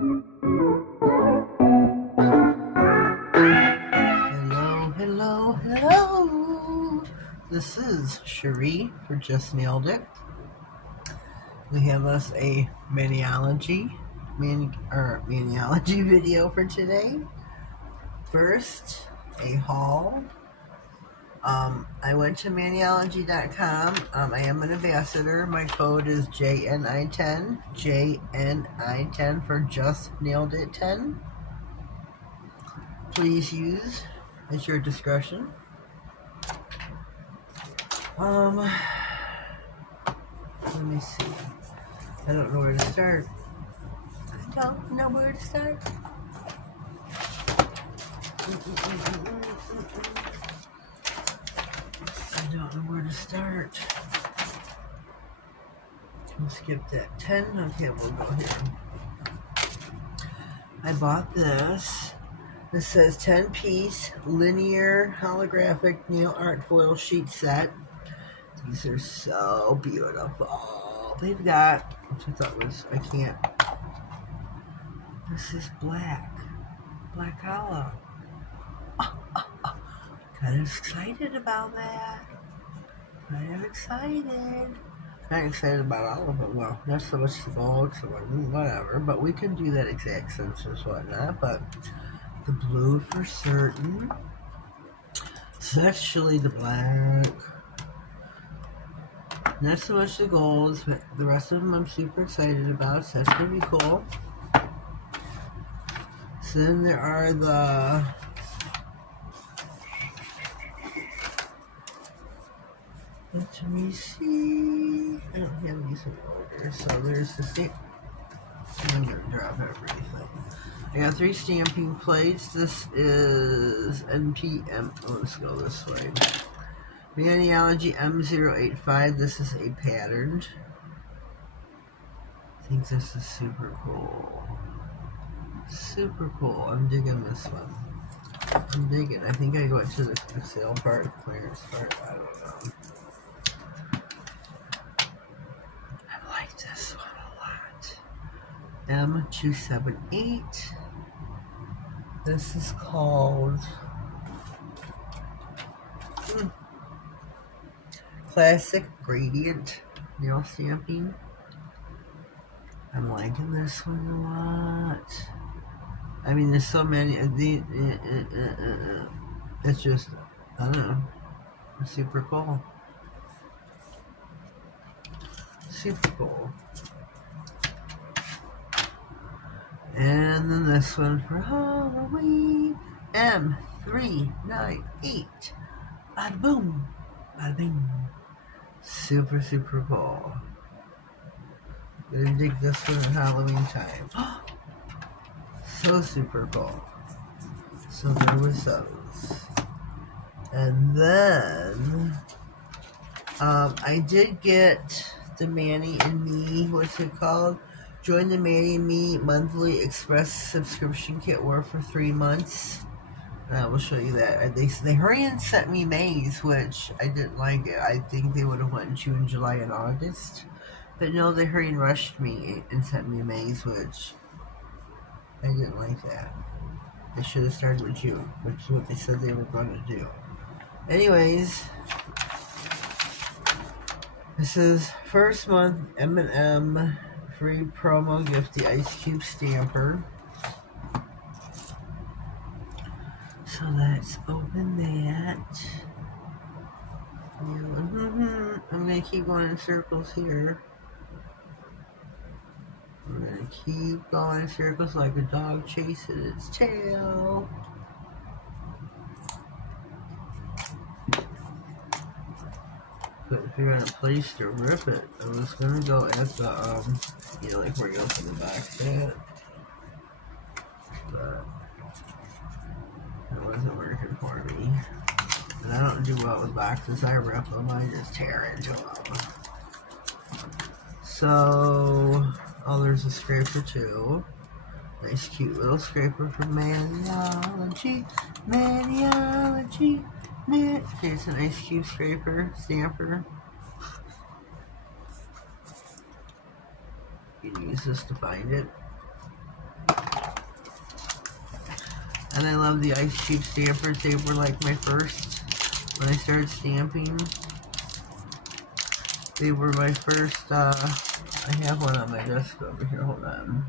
Hello. This is Cherie for Justnailedit. We have us a Maniology video for today. First, a haul. I went to Maniology.com. I am an ambassador. My code is JNI10. JNI10 for Justnailedit 10. Please use at your discretion. Let me see. I don't know where to start. I don't know where to start. We'll skip that 10. Okay, we'll go here. I bought this. This says 10-piece linear holographic nail art foil sheet set. These are so beautiful. They've got, which I thought was, this is black hollow. Kind of excited about that. I'm excited about all of it. Well, not so much the gold, so whatever, but we can do that exact sensors, whatnot, but the blue for certain. Especially the black. Not so much the golds, but the rest of them I'm super excited about, so that's going to be cool. So then there are the let me see. I don't have these in order. So there's the stamp. I'm going to drop everything. I got 3 stamping plates. This is NPM. Oh, let's go this way. Maniology M085. This is a patterned. I think this is super cool. Super cool. I'm digging this one. I think I went to the sale part, the clearance part. I don't know. I like this one a lot. M278. This is called Classic Gradient Nail Stamping. I'm liking this one a lot. I mean, there's so many of these. It's just, I don't know. It's super cool. Super cool. And then this one for Halloween. M398. Bada boom. Bada bing. Super cool. Gonna dig this one at Halloween time. So super cool. So there was those. And then I did get the Manny and Me, what's it called? Join the Manny and Me monthly express subscription kit work for 3 months. I will show you that. They hurry and sent me Mays, which I didn't like it. I think they would have went in June, July, and August. But no, they hurry and rushed me and sent me Mays, which I didn't like that. They should have started with June, which is what they said they were going to do. Anyways, this is first month M&M free promo gift, the Ice Cube stamper. So let's open that. I'm going to keep going in circles here. I'm going to keep going in circles like a dog chasing its tail. Couldn't figure out a place to rip it. I was going to go at the, like where it goes to the back set. But it wasn't working for me. And I don't do well with boxes. I rip them. I just tear into them. So, there's a scraper too. Nice cute little scraper from Maniology. Okay, it's an Ice Cube scraper, stamper. You can use this to find it. And I love the Ice Cheap stampers. They were like my first, when I started stamping. They were my first, I have one on my desk over here. Hold on.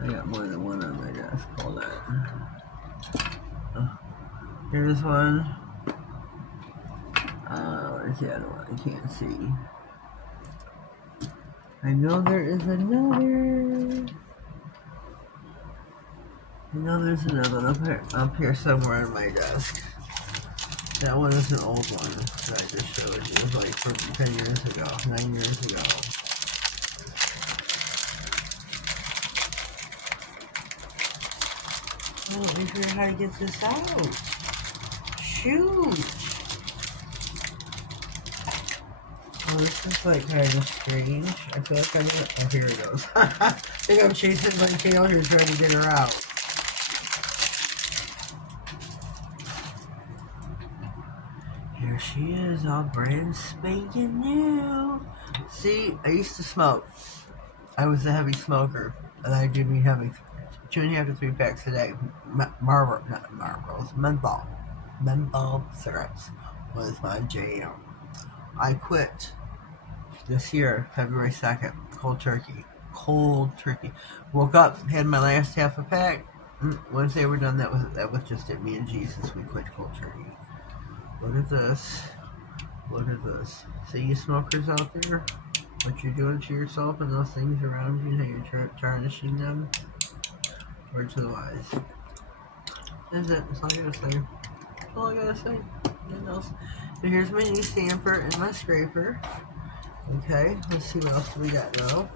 I got more than one on my desk. Hold on. Here's one. Where's the other one? I can't see. I know there is another. I know there's another one up here somewhere on my desk. That one is an old one that I just showed you. It was like from 10 years ago, 9 years ago. Oh, let me figure out how to get this out. Shoot! Oh, this is like kind of strange. I feel like I'm gonna... Oh, here it goes. I think I'm chasing my tail here trying to get her out. Here she is, all brand spanking new. See, I used to smoke. I was a heavy smoker, and I did me heavy 2.5 to 3 packs a day. Menthol cigarettes was my jam. I quit this year, February 2nd, cold turkey. Woke up, had my last half a pack. Once they were done, that was just it. Me and Jesus, we quit cold turkey. Look at this. Look at this. See, you smokers out there, what you're doing to yourself and those things around you, how you're tarnishing them. Word to the wise. That's it. That's all I gotta say. That's all I gotta say. Nothing else. So here's my new stamper and my scraper. Okay, let's see what else we got now.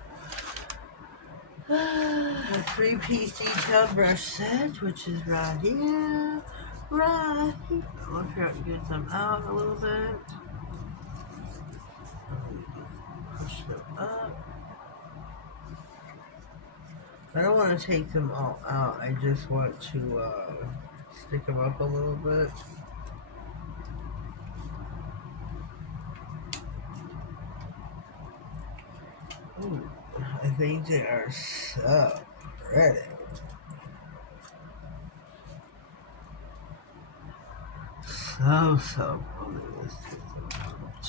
A 3-piece detailed brush set, which is right here. Right here. I'll try to get them out a little bit. Push them up. I don't want to take them all out. I just want to stick them up a little bit. Ooh, I think they are so pretty. So pretty. Let's take them out.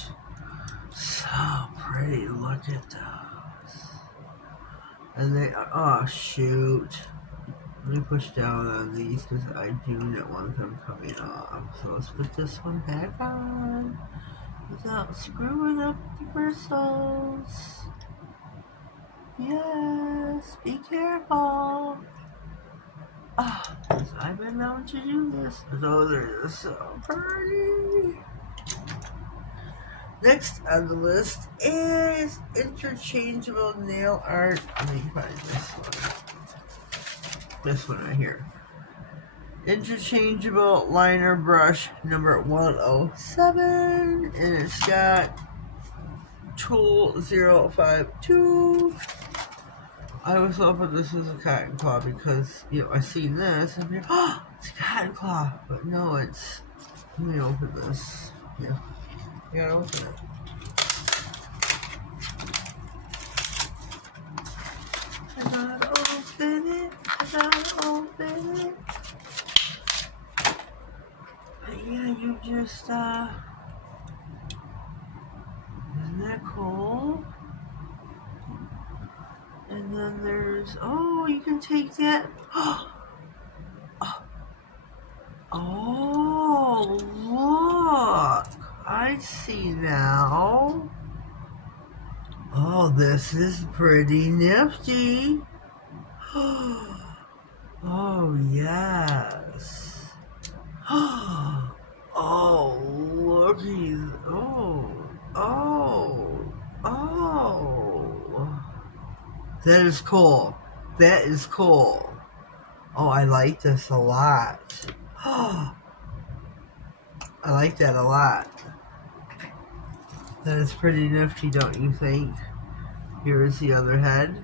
So pretty. Look at those. And they are, oh shoot. Let me push down on these because I do not want them coming off. So let's put this one back on without screwing up the bristles. Yes, be careful. Ah, I've been known to do this. Oh, they're so pretty. Next on the list is interchangeable nail art. Let me find this one. This one right here. Interchangeable liner brush number 107. And it's got tool 052. I always thought that this was a cotton claw because, you know, I seen this and I'm like, oh, it's a cotton claw. But no, it's, let me open this. Yeah. You gotta open it. I gotta open it. I gotta open it. But yeah, you just, isn't that cool? And then there's, oh, you can take that. Oh, look. I see now. Oh, this is pretty nifty. Oh, yes. Oh, looky. Oh. That is cool. That is cool. Oh, I like this a lot. I like that a lot. That is pretty nifty, don't you think? Here is the other head.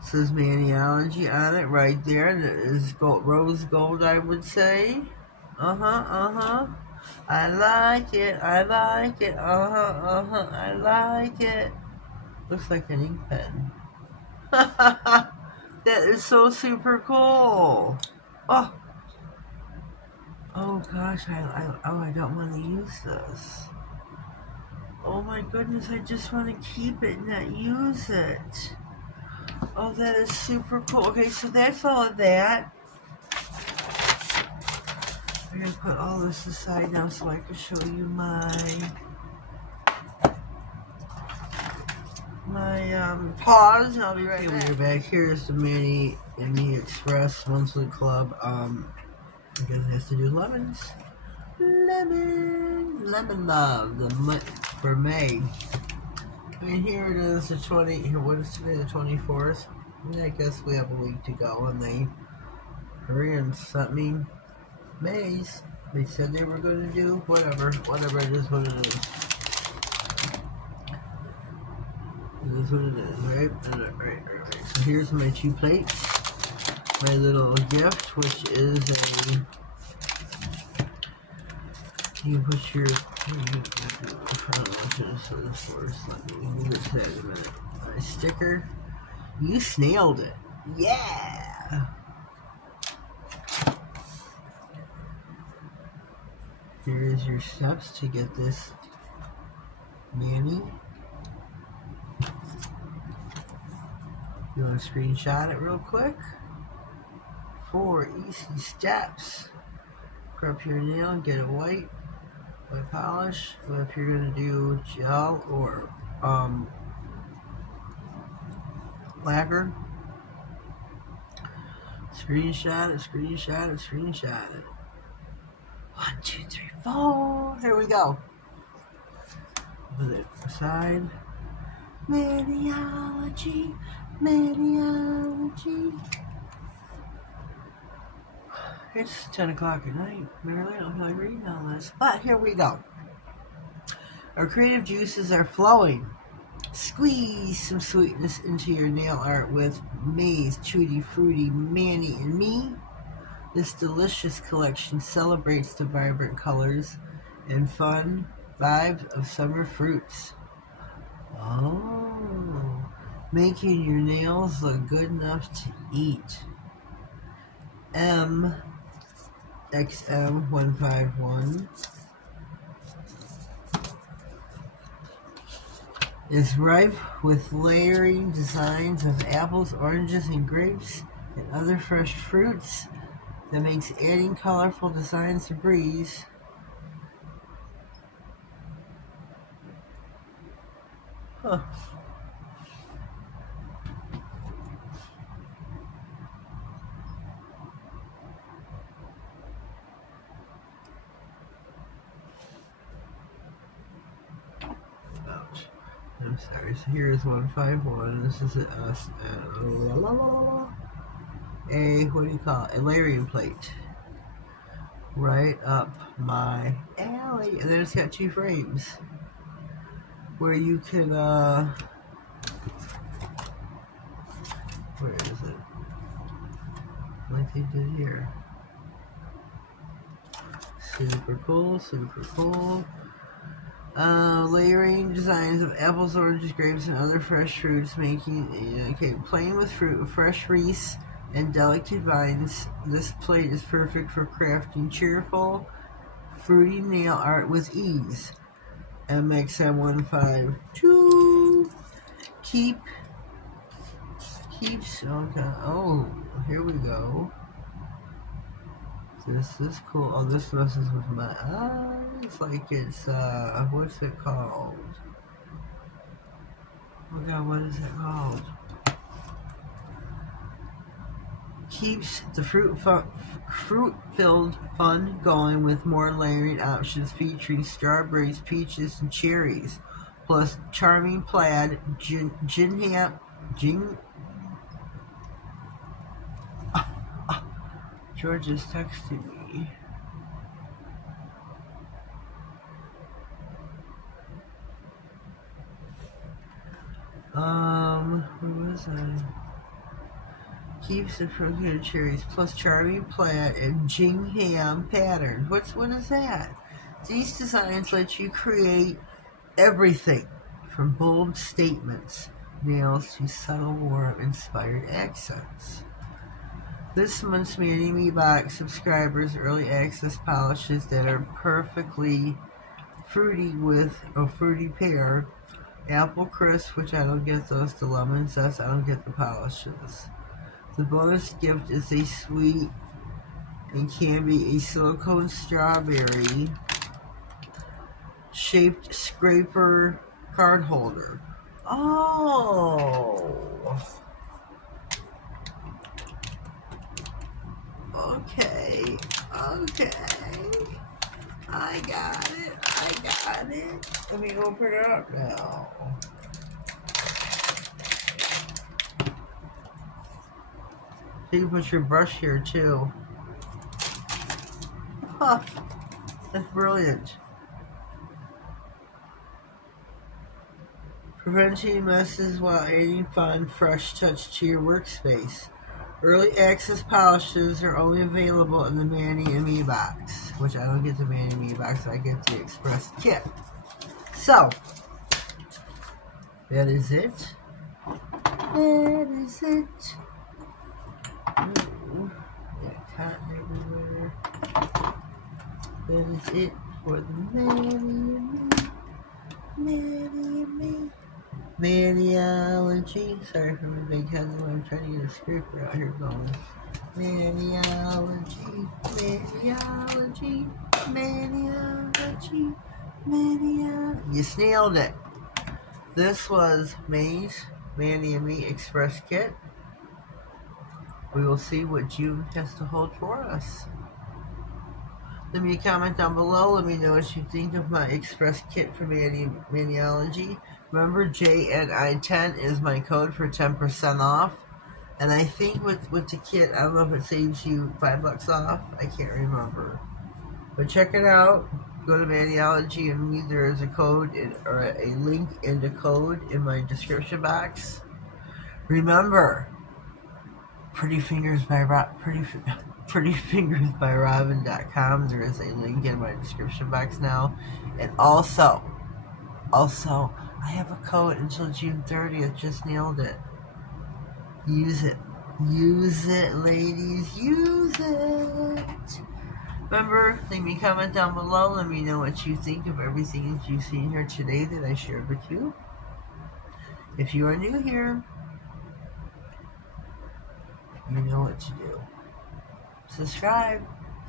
It says Maniology on it right there. And it is gold, rose gold, I would say. I like it. I like it. I like it. Looks like an ink pen. That is so super cool. Oh, oh gosh, I don't want to use this. Oh my goodness, I just want to keep it and not use it. Oh, that is super cool. Okay, so that's all of that. I'm going to put all this aside now so I can show you my pause, and I'll be right back. We're back. Here's the Manny and Me Express Monthly Club. Because it has to do lemons. Lemon love for May. I mean, here it is, the 20. What is today? The 24th. I guess we have a week to go, and they hurry and sent me Mays. They said they were going to do whatever it is, what it is. It is what it is, right? Right. So here's my 2 plates. My little gift, which is a. You put your. I don't know what this is for. Let me move it to that in a minute. My sticker. You snailed it. Yeah! Here is your steps to get this Manny. You want to screenshot it real quick? 4 easy steps. Prep your nail and get it white by polish. But if you're going to do gel or lacquer, screenshot it. 1, 2, 3, 4. Here we go. Put it aside. Maniology. It's 10 o'clock at night. Barely, I don't feel like reading all this. But here we go. Our creative juices are flowing. Squeeze some sweetness into your nail art with May's Tutti Frutti Manny and Me. This delicious collection celebrates the vibrant colors and fun vibes of summer fruits. Oh, making your nails look good enough to eat. MXM151 is ripe with layering designs of apples, oranges, and grapes and other fresh fruits that makes adding colorful designs a breeze. Huh. Ouch. I'm sorry. So here's 151. This is what do you call it? A layering plate. Right up my alley. And then it's got 2 frames where you can, where is it? Like they did here. Super cool. Layering designs of apples, oranges, grapes, and other fresh fruits, playing with fruit, fresh wreaths, and delicate vines. This plate is perfect for crafting cheerful, fruity nail art with ease. MXM152 keeps okay. Oh, here we go. This is cool. Oh, this messes with my eyes. Like it's what's it called? Oh God, what is it called? Keeps the fruit-filled fun going with more layering options featuring strawberries, peaches, and cherries, plus charming plaid, George is texting me. Where was I? Keeps the fruit cherries plus charming plaid and gingham pattern. What is that? These designs let you create everything from bold statements nails to subtle warm inspired accents. This month's Mani Me Box subscribers early access polishes that are perfectly fruity with a fruity pear, apple crisp, which I don't get those, the lemon zest, I don't get the polishes. The bonus gift is a sweet and can be a silicone strawberry shaped scraper card holder. Oh, okay, I got it. Let me open it up now. So you put your brush here too. Huh, that's brilliant. Preventing messes while adding fun, fresh touch to your workspace. Early access polishes are only available in the Mani and Me box, which I don't get the Mani and Me box, I get the Express kit. So, that is it. That is it. Ooh, got cotton everywhere. That is it for the Mani and Me. Maniology. Sorry for my big head. I'm trying to get a scraper out here going. Maniology. You snailed it. This was May's Mani and Me Express Kit. We will see what June has to hold for us. Leave me a comment down below. Let me know what you think of my Express Kit for Maniology. Remember, JNI10 is my code for 10% off. And I think with the kit, I don't know if it saves you $5 off. I can't remember. But check it out. Go to Maniology and there is a code or a link in the code in my description box. Remember, prettyfingersbyrobin.com. There is a link in my description box now. And also, I have a code until June 30th. Just nailed it. Use it. Use it, ladies. Use it. Remember, leave me a comment down below. Let me know what you think of everything that you've seen here today that I shared with you. If you are new here, you know what to do. Subscribe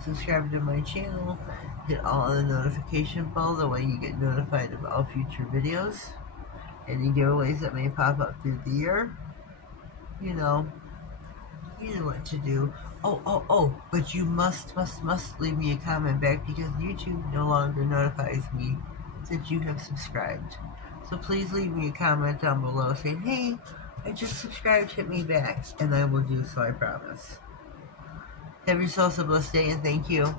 to my channel, hit all of the notification bell, the way you get notified of all future videos, any giveaways that may pop up through the year. You know what to do. But you must leave me a comment back because YouTube no longer notifies me that you have subscribed. So please leave me a comment down below saying, hey, I just subscribed, hit me back, and I will do so, I promise. Have yourselves a blessed day, and thank you.